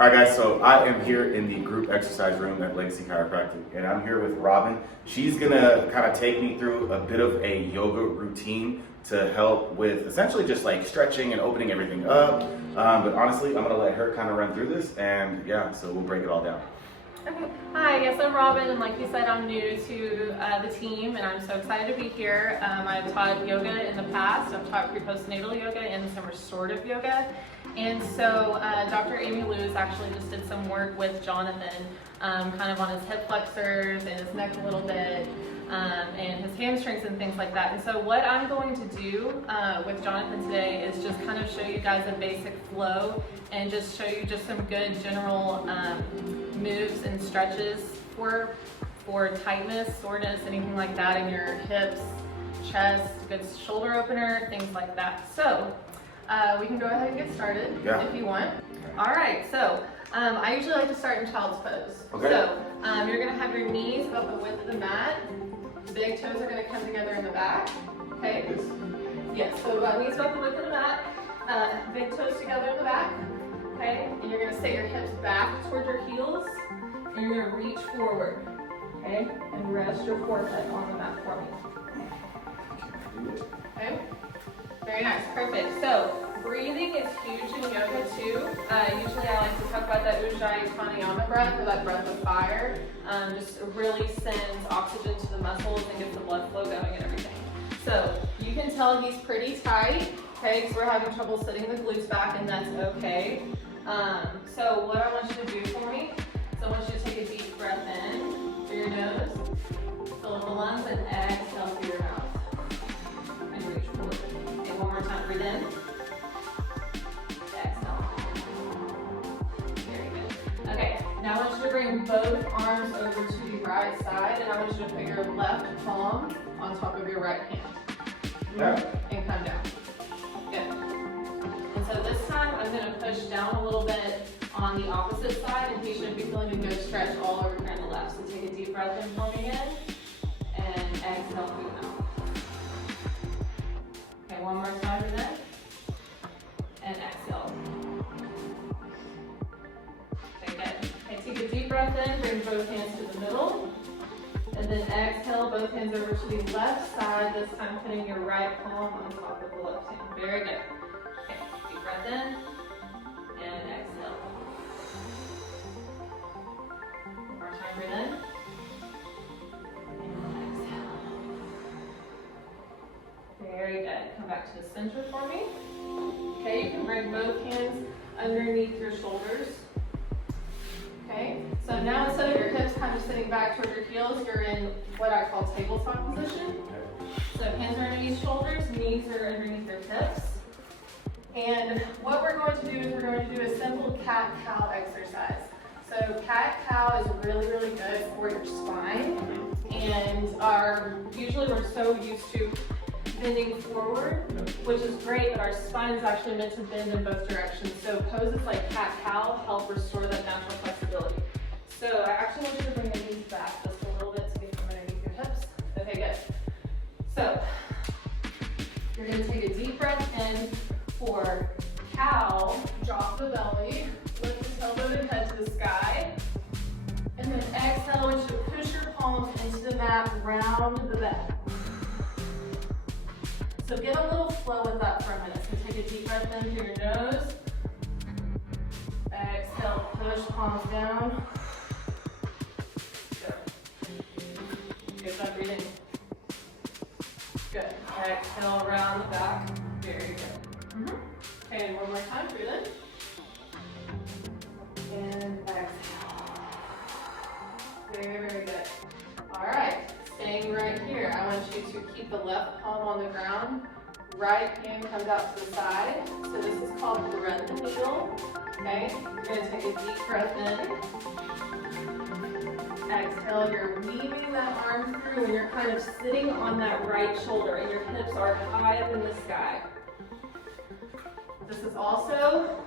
All right, guys, so I am here in the group exercise room at Legacy Chiropractic, and I'm here with Robin. She's gonna kind of take me through a bit of a yoga routine to help with essentially just like stretching and opening everything up. But honestly, I'm gonna let her kind of run through this, and yeah, so we'll break it all down. Okay. Hi, yes, I'm Robin, and like you said, I'm new to the team, and I'm so excited to be here. I've taught yoga in the past. I've taught pre-postnatal yoga and some restorative yoga. And so Dr. Amy Lewis actually just did some work with Jonathan, kind of on his hip flexors and his neck a little bit, and his hamstrings and things like that. And so what I'm going to do with Jonathan today is just kind of show you guys a basic flow and just show you just some good general moves and stretches for tightness, soreness, anything like that in your hips, chest, good shoulder opener, things like that. So we can go ahead and get started if you want. All right, so I usually like to start in child's pose. Okay. So you're gonna have your knees about the width of the mat. Big toes are gonna come together in the back. Okay. Yes. So knees about the width of the mat. Big toes together in the back. Okay. And you're gonna set your hips back towards your heels, and you're gonna reach forward. Okay. And rest your forehead on the mat for me. Okay. Very nice, perfect. So breathing is huge in yoga too. Usually I like to talk about that Ujjayi pranayama breath, or that breath of fire. Just really sends oxygen to the muscles and gets the blood flow going and everything. So you can tell he's pretty tight, okay, because we're having trouble sitting the glutes back, and that's okay. So what I want you to do for me is I want you to take a deep breath in through your nose, fill up the lungs, and exhale through your mouth. And reach forward. Okay, one more time, breathe in. Exhale. Very good. Okay, now I want you to bring both arms over to the right side, and I want you to put your left palm on top of your right hand. And come down. Good. And so this time I'm going to push down a little bit on the opposite side, and you should be feeling a good stretch all over here on the left. So take a deep breath in for me again, and exhale through the mouth. Okay, one more time, breathe in, and exhale. Okay, good. Okay, take a deep breath in, bring both hands to the middle, and then exhale, both hands over to the left side, this time putting your right palm on top of the left hand. Very good. Okay, deep breath in, and exhale. One more time, breathe in, and exhale. Very good. Come back to the center for me. Okay, you can bring both hands underneath your shoulders. Okay, so now instead of your hips kind of sitting back toward your heels, you're in what I call tabletop position. So hands are underneath shoulders, knees are underneath your hips. And what we're going to do is we're going to do a simple cat-cow exercise. So cat-cow is really, really good for your spine. And usually we're so used to bending forward, which is great, but our spine is actually meant to bend in both directions. So poses like cat-cow help restore that natural flexibility. So I actually want you to bring the knees back just a little bit to get from underneath your hips. Okay, good. So you're going to take a deep breath in for cow, drop the belly, lift the tailbone and head to the sky, and then exhale, I want you to push your palms into the mat, round the back. So get a little flow with that for a minute. So take a deep breath in through your nose. Exhale, push palms down. Good. Good job breathing. Good. Exhale, around the back. Very good. Okay, and one more time, breathe in. And exhale. Very, very good. All right. Staying right here, I want you to keep the left palm on the ground. Right hand comes out to the side. So this is called thread the needle. Okay, you're going to take a deep breath in. Exhale, you're weaving that arm through, and you're kind of sitting on that right shoulder, and your hips are high up in the sky. This is also,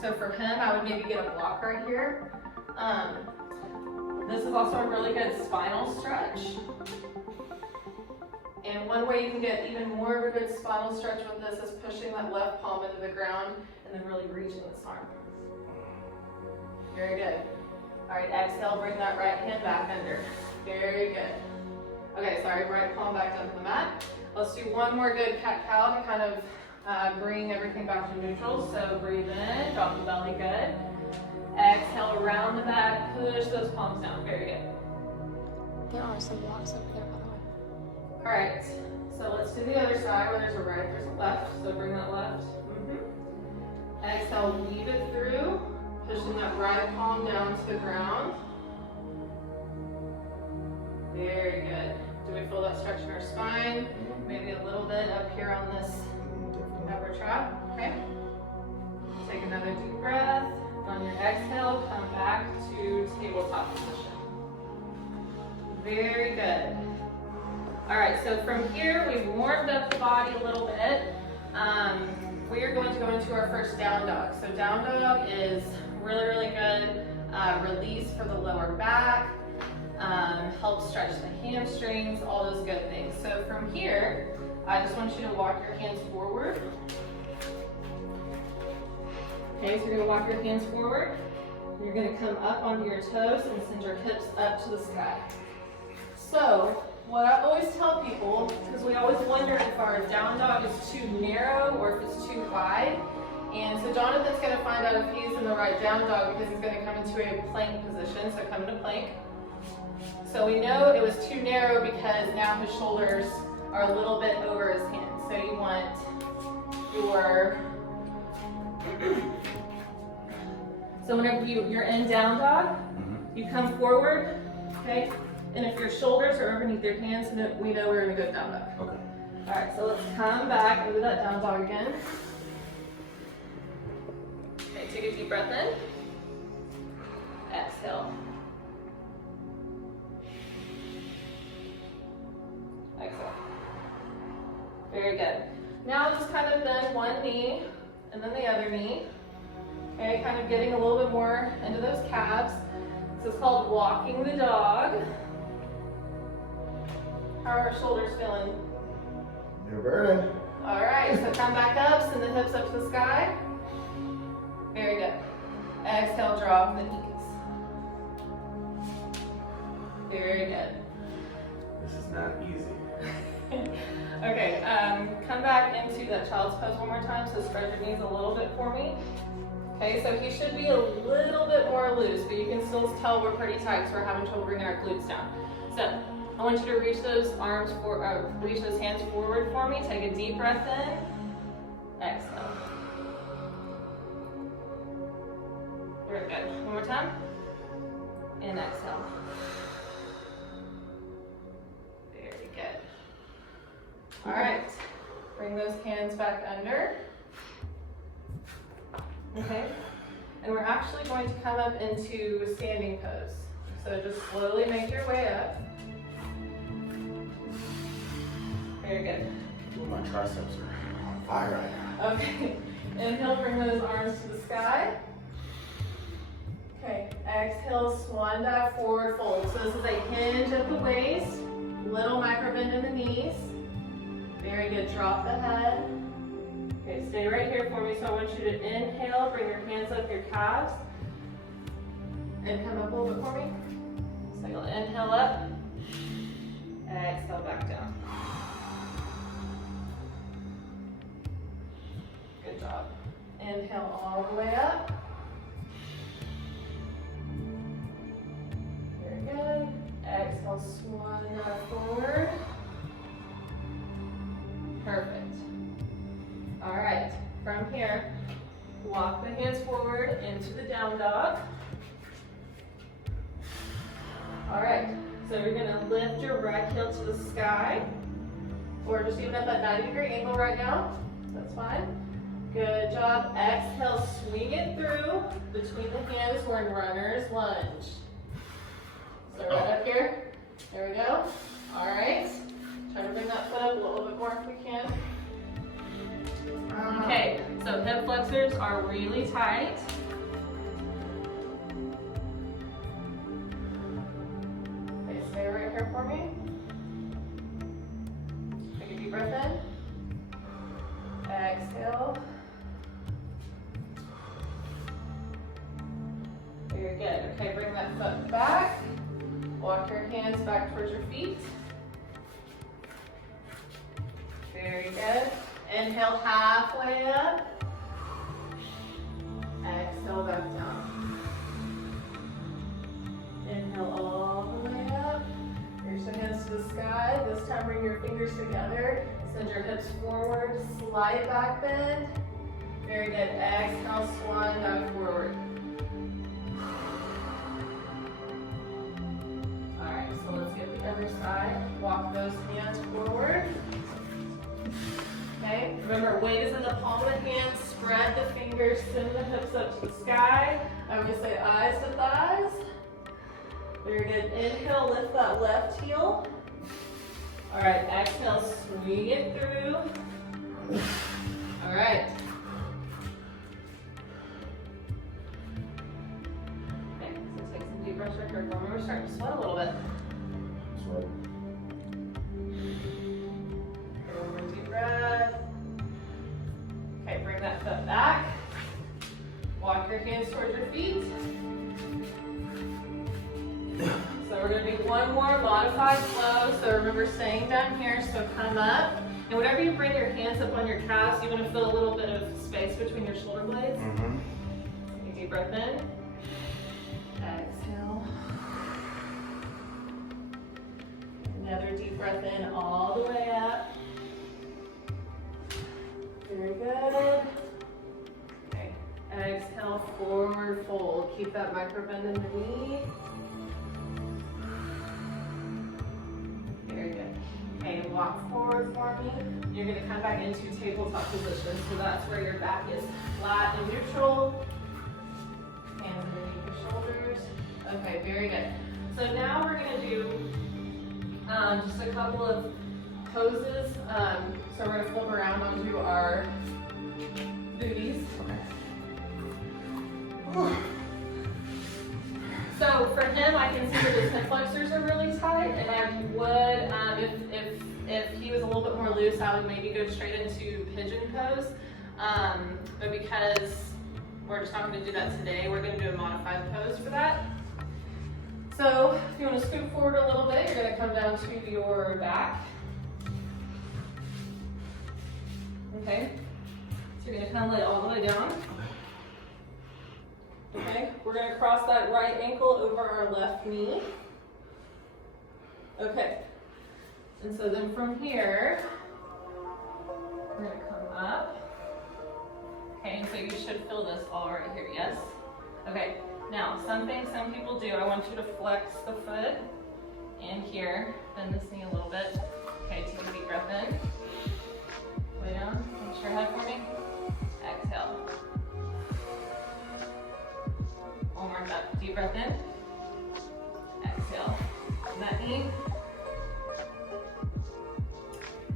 so for him, I would maybe get a block right here. This is also a really good spinal stretch. And one way you can get even more of a good spinal stretch with this is pushing that left palm into the ground and then really reaching this arm. Very good. All right, exhale, bring that right hand back under. Very good. Okay, sorry, right palm back down to the mat. Let's do one more good cat-cow to kind of bring everything back to neutral. So breathe in, drop the belly, good. Exhale, around the back, push those palms down, very good. There are some blocks over there, by the way. All right, so let's do the other side where there's a right, there's a left. So bring that left. Exhale, weave it through, pushing that right palm down to the ground. Very good. Do we feel that stretch in our spine? Maybe a little bit up here on this upper trap. Okay. Take another deep breath. On your exhale, come back to tabletop position. Very good. All right, so from here, we've warmed up the body a little bit. We are going to go into our first down dog. So down dog is really, really good release for the lower back, helps stretch the hamstrings, all those good things. So from here, I just want you to walk your hands forward. Okay, so you're gonna walk your hands forward. You're gonna come up onto your toes and send your hips up to the sky. So, what I always tell people, because we always wonder if our down dog is too narrow or if it's too wide. And so Jonathan's gonna find out if he's in the right down dog because he's gonna come into a plank position, so come into plank. So we know it was too narrow because now his shoulders are a little bit over his hands. So you want your so whenever you're in down dog, you come forward, okay? And if your shoulders are underneath your hands, then we know we're in a good down dog. Okay. All right, so let's come back into that down dog again. Okay, take a deep breath in. Exhale. Exhale. Very good. Now just kind of bend one knee and then the other knee. Okay, kind of getting a little bit more into those calves. This is called walking the dog. How are our shoulders feeling? They're burning. All right, so come back up, send the hips up to the sky. Very good. Exhale, drop the knees. Very good. This is not easy. Okay, come back into that child's pose one more time. So spread your knees a little bit for me. Okay, so he should be a little bit more loose, but you can still tell we're pretty tight, so we're having trouble bringing our glutes down. So I want you to reach those arms reach those hands forward for me. Take a deep breath in. Exhale. Very good. One more time. And exhale. Very good. All right. Bring those hands back under. Okay. And we're actually going to come up into standing pose. So just slowly make your way up. Very good. Ooh, my triceps are on fire right now. Okay. Inhale, bring those arms to the sky. Okay. Exhale, swan dive, forward fold. So this is a hinge at the waist, little micro bend in the knees. Very good. Drop the head. Okay, stay right here for me. So I want you to inhale, bring your hands up your calves, and come up a little bit for me. So you'll inhale up, exhale back down. Good job. Inhale all the way up. Very good. Exhale, swan dive forward. Perfect. All right, from here, walk the hands forward into the down dog. All right, so you're gonna lift your right heel to the sky, or just even at that 90-degree angle right now. That's fine. Good job. Exhale, swing it through between the hands. We're in runner's lunge. So right up here. There we go. All right. Try to bring that foot up a little bit more if we can. Okay, so hip flexors are really tight. Okay, stay right here for me. Take a deep breath in. Exhale. Very good. Okay, bring that foot back. Walk your hands back towards your feet. Very good. Inhale halfway up. Exhale back down. Inhale all the way up. Reach the hands to the sky. This time bring your fingers together. Send your hips forward. Slight back bend. Very good. Exhale, swan back forward. Alright, so let's get the other side. Walk those hands forward. Okay, remember weight is in the palm of the hand. Spread the fingers, send the hips up to the sky. I'm going to say eyes to thighs. Very good. Inhale, lift that left heel. Alright, exhale, swing it through. Alright. Okay, so take some deep breaths right here. Remember, we're starting to sweat a little bit. Sweat. One more deep breath. Okay, bring that foot back. Walk your hands towards your feet. So we're going to do one more modified flow. So remember staying down here, so come up. And whenever you bring your hands up on your calves, you want to feel a little bit of space between your shoulder blades. Take a deep breath in. Exhale. Another deep breath in all the way up. Very good. Okay. Exhale, forward fold. Keep that micro bend in the knee. Very good. Okay, walk forward for me. You're going to come back into tabletop position. So that's where your back is flat and neutral. Hands underneath your shoulders. Okay, very good. So now we're going to do just a couple of poses. So we're going to flip around onto our booties. So for him, I can see that his hip flexors are really tight, and I would, if he was a little bit more loose, I would maybe go straight into pigeon pose. But because we're just not going to do that today, we're going to do a modified pose for that. So if you want to scoot forward a little bit, you're going to come down to your back. Okay, so you're going to kind of lay it all the way down. Okay, we're going to cross that right ankle over our left knee. Okay, and so then from here, we're going to come up. Okay, and so you should feel this all right here, yes? Okay, now something some people do, I want you to flex the foot in here, bend this knee a little bit. Okay, take a deep breath in. Lay down, reach your head for me. Exhale. One more time. Deep breath in. Exhale. And that knee.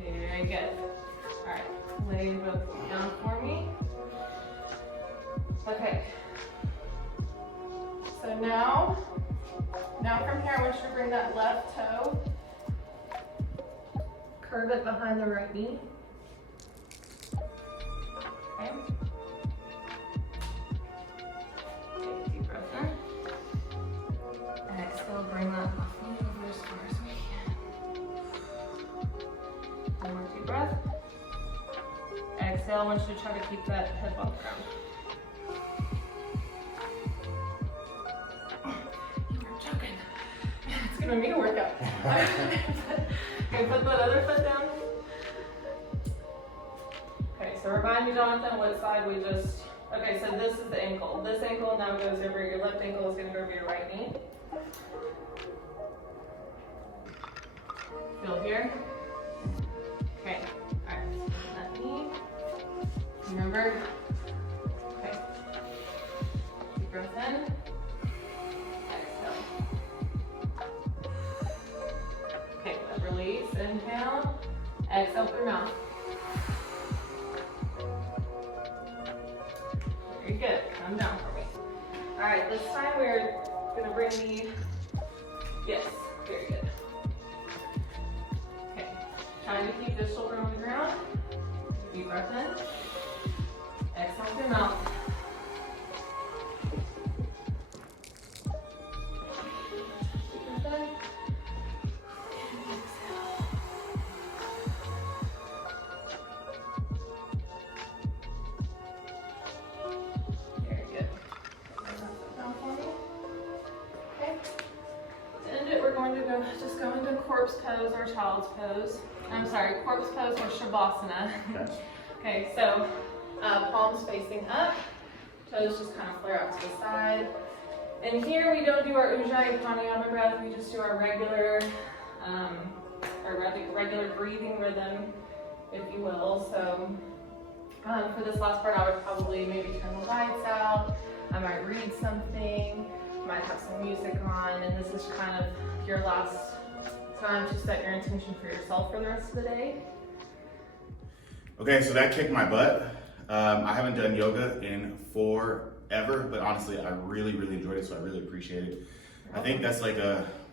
Very good. Alright, lay both feet down for me. Okay. So now from here, I want you to bring that left toe, curve it behind the right knee. Okay. Take a deep breath in. Exhale, bring that knee over as far as we can. One more deep breath. Exhale, I want you to try to keep that hip on the ground. You are joking. It's giving me a workout. Okay, put that other foot down. Okay, so remind me, Jonathan, what side we just... Okay, so this is the ankle. This ankle now goes over your left ankle, is going to go over your right knee. Feel here. Okay, alright, that knee. Remember? Okay. Deep breath in. Exhale. Okay, let's release. Inhale. Exhale through mouth. Very good. Come down for me. Alright, this time we're going to bring the... Yes, very good. Okay, trying to keep this shoulder on the ground. Deep breath in. Exhale through mouth. corpse pose or child's pose. I'm sorry, corpse pose or shavasana. Okay. Okay, so palms facing up, toes just kind of flare out to the side. And here we don't do our ujjayi pranayama breath, we just do our regular breathing rhythm, if you will. So for this last part, I would probably maybe turn the lights out. I might read something, might have some music on, and this is kind of your last time to set your intention for yourself for the rest of the day. Okay, so that kicked my butt. I haven't done yoga in forever, but honestly, I really enjoyed it, so I really appreciate it. I think that's like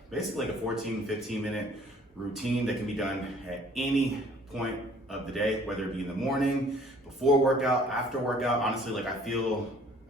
basically like a 14, 15 minute routine that can be done at any point of the day, whether it be in the morning, before workout, after workout. Honestly, like I feel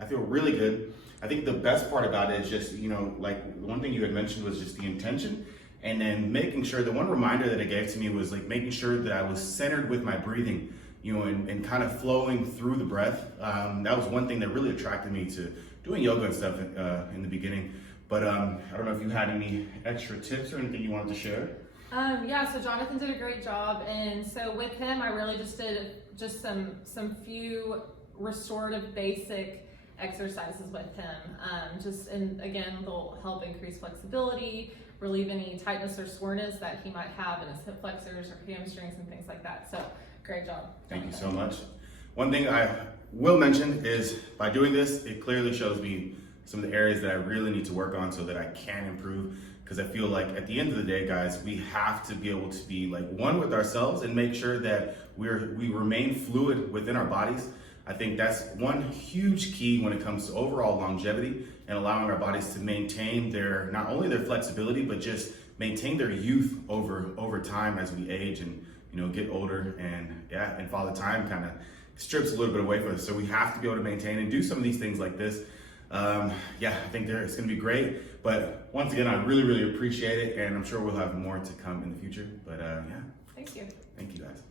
really good. I think the best part about it is just, you know, like one thing you had mentioned was just the intention, and then making sure, the one reminder that it gave to me was like making sure that I was centered with my breathing, you know, and kind of flowing through the breath. That was one thing that really attracted me to doing yoga and stuff in the beginning. But I don't know if you had any extra tips or anything you wanted to share. Yeah, so Jonathan did a great job, and so with him, I really just did some few restorative basic exercises with him. And again, they'll help increase flexibility, relieve any tightness or soreness that he might have in his hip flexors or hamstrings and things like that. So great job. Thank you so much. One thing I will mention is by doing this, it clearly shows me some of the areas that I really need to work on so that I can improve. Because I feel like at the end of the day, guys, we have to be able to be like one with ourselves and make sure that we remain fluid within our bodies. I think that's one huge key when it comes to overall longevity and allowing our bodies to maintain not only their flexibility, but just maintain their youth over time as we age and, you know, get older, and Father Time kind of strips a little bit away from us. So we have to be able to maintain and do some of these things like this. I think it's going to be great. But once again, I really appreciate it, and I'm sure we'll have more to come in the future. But Thank you. Thank you guys.